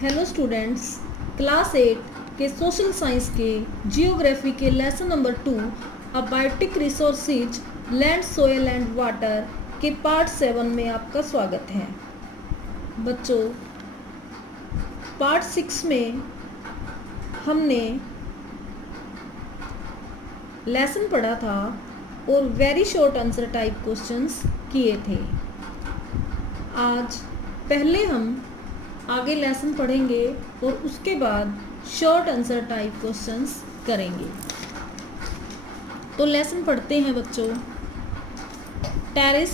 Hello students, class 8 के social science के geography के lesson number 2 abiotic resources land soil and water के part 7 में आपका स्वागत है। बच्चों, पार्ट 6 में हमने लेसन पढ़ा था और very short answer type questions किए थे। आज पहले हम आगे लेसन पढ़ेंगे और उसके बाद शॉर्ट आंसर टाइप क्वेश्चंस करेंगे। तो लेसन पढ़ते हैं बच्चों। टेरेस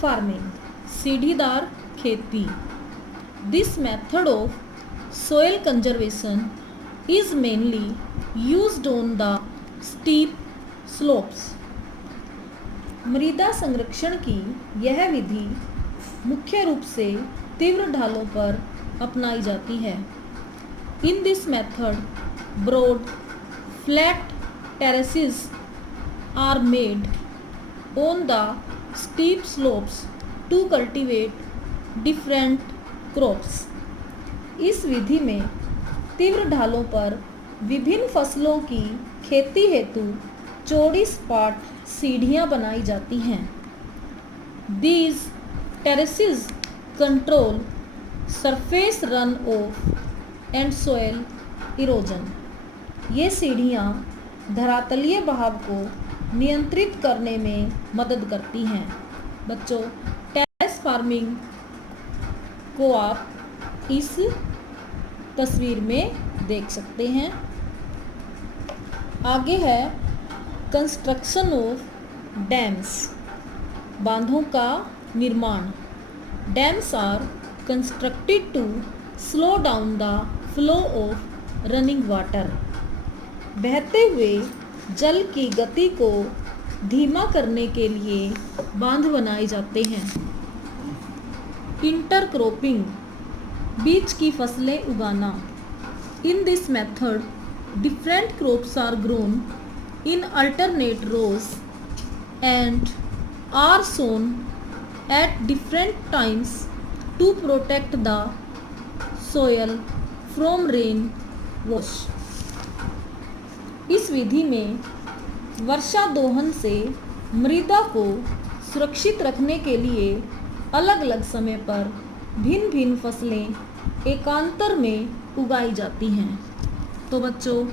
फार्मिंग, सीढ़ीदार खेती। This method of soil conservation is mainly used on the steep slopes. मृदा संरक्षण की यह विधि मुख्य रूप से तीव्र ढालों पर अपनाई जाती है। In this method broad flat terraces are made on the steep slopes to cultivate different crops. इस विधि में तीव्र ढालों पर विभिन्न फसलों की खेती हेतु चौड़ी सपाट सीढ़ियाँ बनाई जाती हैं। These terraces control surface run of and soil erosion. ये सीढ़ियाँ धरातलीय बहाव को नियंत्रित करने में मदद करती हैं। बच्चों, टेरेस फार्मिंग को आप इस तस्वीर में देख सकते हैं। आगे है कंस्ट्रक्शन ऑफ डैम्स, बांधों का निर्माण। Dams are constructed to slow down the flow of running water। बहते हुए जल की गति को धीमा करने के लिए बांध बनाए जाते हैं। इंटरक्रॉपिंग, बीज की फसलें उगाना। In this method different crops are grown in alternate rows and are sown at different times to protect the soil from rain wash। इस विधि में वर्षा दोहन से मृदा को सुरक्षित रखने के लिए अलग अलग समय पर भिन्न भिन्न फसलें एकांतर में उगाई जाती हैं। तो बच्चों,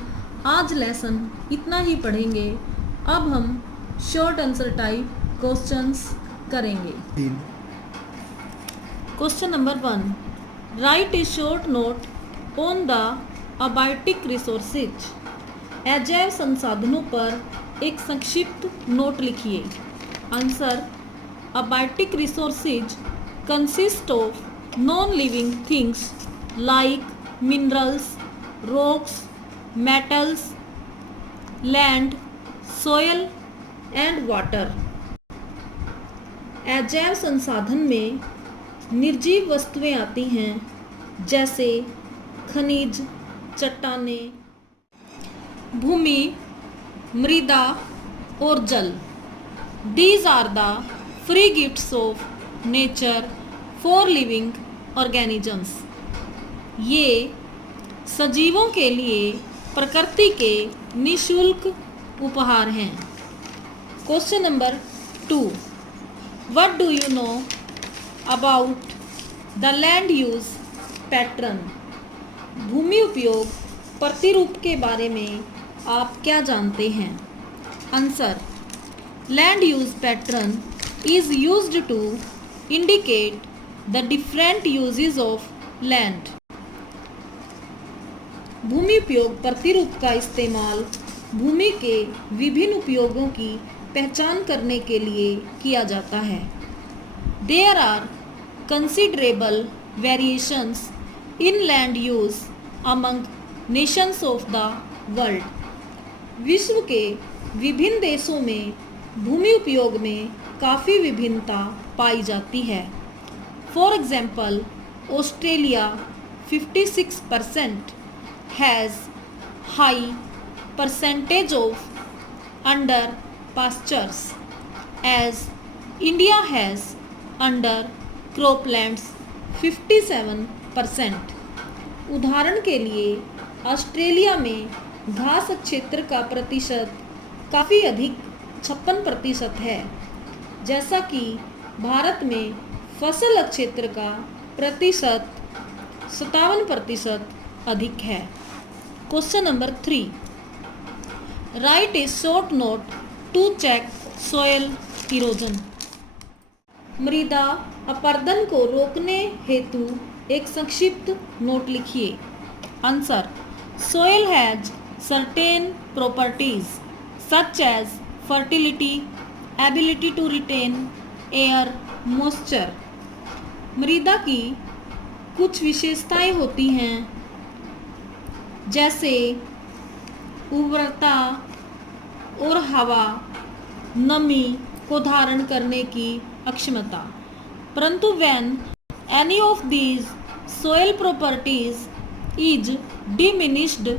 आज लेसन इतना ही पढ़ेंगे। अब हम short answer type questions question. क्वेश्चन नंबर 1, write a short note on the abiotic resources. अजैव संसाधनों पर एक संक्षिप्त नोट लिखिए। Answer, abiotic resources consist of non living things like minerals, rocks, metals, land, soil and water. अजैव संसाधन में निर्जीव वस्तुएं आती हैं, जैसे खनिज, चट्टानें, भूमि, मृदा और जल। These are the free gifts of nature for living organisms। ये सजीवों के लिए प्रकृति के निःशुल्क उपहार हैं। Question number 2, What do you know about the land use pattern। भूमि उपयोग प्रतिरूप के बारे में आप क्या जानते हैं? Answer, land use pattern is used to indicate the different uses of land. भूमि उपयोग प्रतिरूप का इस्तेमाल भूमि के विभिन्न उपयोगों की पहचान करने के लिए किया जाता है। There are considerable variations in land use among nations of the world। विश्व के विभिन्न देशों में भूमि उपयोग में काफ़ी विभिन्नता पाई जाती है। For example, Australia 56% has high percentage of under pastures as India has under croplands 57%। उदाहरण के लिए ऑस्ट्रेलिया में घास क्षेत्र का प्रतिशत काफ़ी अधिक 56% है, जैसा कि भारत में फसल क्षेत्र का प्रतिशत 57% अधिक है। Question number 3, write a short note to check soil erosion. मृदा अपरदन को रोकने हेतु एक संक्षिप्त नोट लिखिए। Answer, soil has certain properties such as fertility, ability to retain air, moisture. मृदा की कुछ विशेषताएं होती हैं, जैसे उर्वरता और हवा, नमी को धारण करने की अक्षमता। परंतु when any of these soil properties is diminished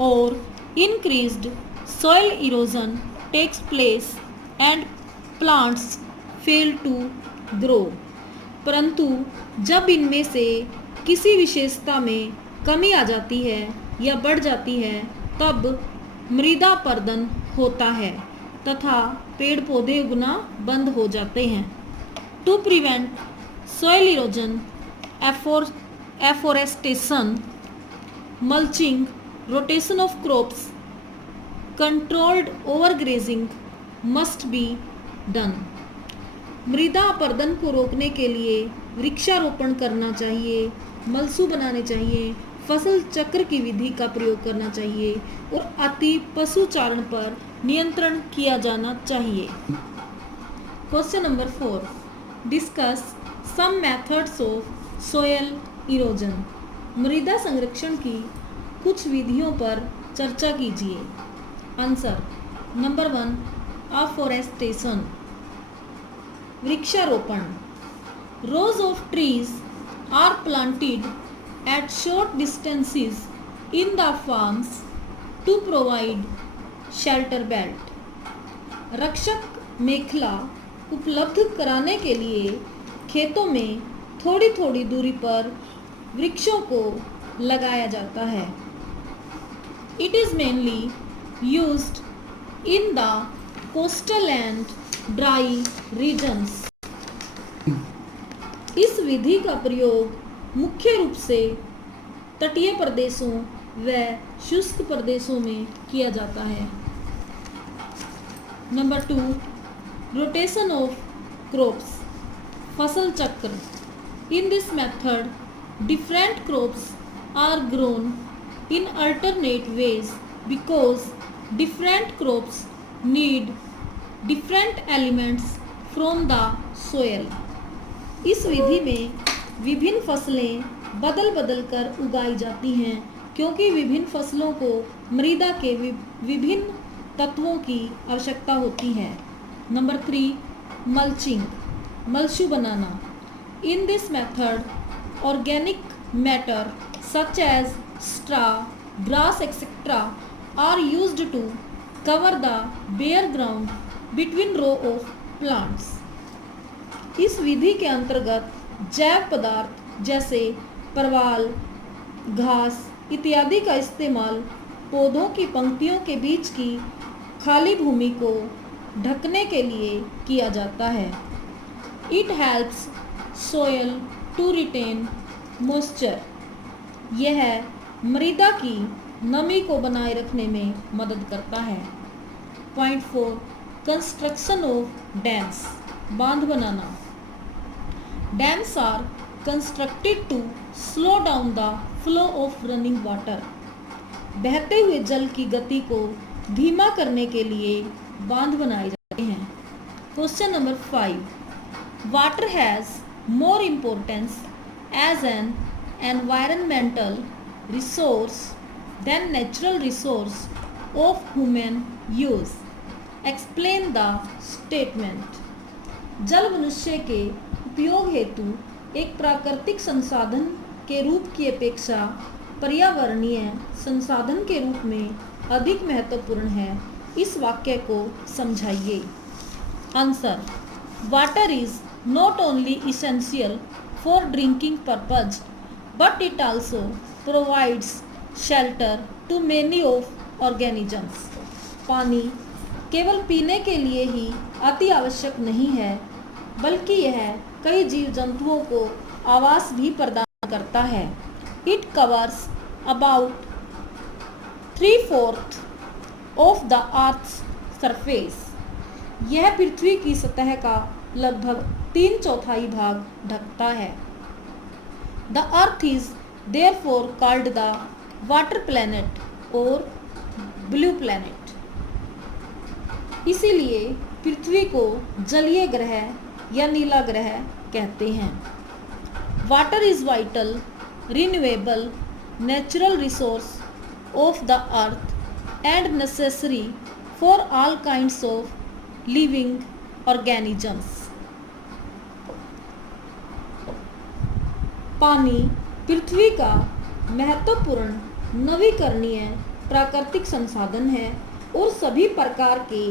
और increased, soil erosion takes place and plants fail to grow। परंतु जब इनमें से किसी विशेषता में कमी आ जाती है या बढ़ जाती है, तब मृदा अपरदन होता है तथा पेड़ पौधे उगना बंद हो जाते हैं। To prevent soil erosion, afforestation, mulching, rotation of crops, controlled overgrazing must be done। मृदा अपरदन को रोकने के लिए वृक्षारोपण करना चाहिए, मलसू बनाने चाहिए, फसल चक्र की विधि का प्रयोग करना चाहिए और अति पशुचारण पर नियंत्रण किया जाना चाहिए। Question number 4, discuss some methods of soil erosion. मृदा संरक्षण की कुछ विधियों पर चर्चा कीजिए। आंसर, नंबर 1, अफॉरेस्टेशन, वृक्षारोपण। Rows of trees are planted at short distances in the farms to provide shelter belt. रक्षक मेखला उपलब्ध कराने के लिए खेतों में थोड़ी थोड़ी दूरी पर वृक्षों को लगाया जाता है। It is mainly used in the coastal and dry regions। इस विधि का प्रयोग मुख्य रूप से तटीय प्रदेशों व शुष्क प्रदेशों में किया जाता है। नंबर 2, रोटेशन ऑफ क्रॉप्स, फसल चक्र। In this method different crops are grown in alternate ways because different crops need different elements from the soil। इस विधि में विभिन्न फसलें बदल बदल कर उगाई जाती हैं, क्योंकि विभिन्न फसलों को मृदा के विभिन्न तत्वों की आवश्यकता होती है। नंबर 3, मल्चिंग, मलसू बनाना। In this method organic matter such as straw, grass etc. are used to cover the bare ground between row of plants। इस विधि के अंतर्गत जैव पदार्थ जैसे परवाल, घास इत्यादि का इस्तेमाल पौधों की पंक्तियों के बीच की खाली भूमि को ढकने के लिए किया जाता है। It helps soil to retain moisture। यह मृदा की नमी को बनाए रखने में मदद करता है। पॉइंट 4, कंस्ट्रक्शन ऑफ डैम्स, बांध बनाना। Dams are constructed to slow down the flow of running water. बहते हुए जल की गति को धीमा करने के लिए बांध बनाए जाते हैं। Question number 5, water has more importance as an environmental resource than natural resource of human use। Explain the statement। जल मनुष्य के उपयोग हेतु एक प्राकृतिक संसाधन के रूप की अपेक्षा पर्यावरणीय संसाधन के रूप में अधिक महत्वपूर्ण है। इस वाक्य को समझाइए। Answer, water is not only essential for drinking purpose but it also provides shelter to many of organisms. पानी केवल पीने के लिए ही अति आवश्यक नहीं है, बल्कि यह कई जीव जंतुओं को आवास भी प्रदान करता है. It covers about 3/4 of the Earth's surface. यह पृथ्वी की सतह का लगभग 3/4 भाग ढकता है. The Earth is therefore called the water planet और blue planet. इसीलिए पृथ्वी को जलीय ग्रह या नीला ग्रह कहते हैं. Water is vital, renewable, natural resource of the earth and necessary for all kinds of living organisms. पानी पृथ्वी का महत्वपूर्ण नवीकरणीय प्राकृतिक संसाधन है और सभी प्रकार के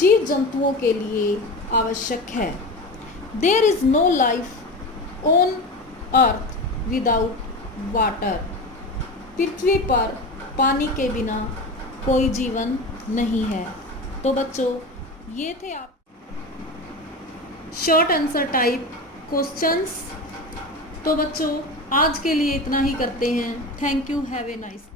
जीव जंतुओं के लिए आवश्यक है. There is no life on earth without water. पृथ्वी पर पानी के बिना कोई जीवन नहीं है. तो बच्चों, ये थे आप शॉर्ट आंसर टाइप क्वेश्चंस. तो बच्चों, आज के लिए इतना ही करते हैं. Thank you. Have a nice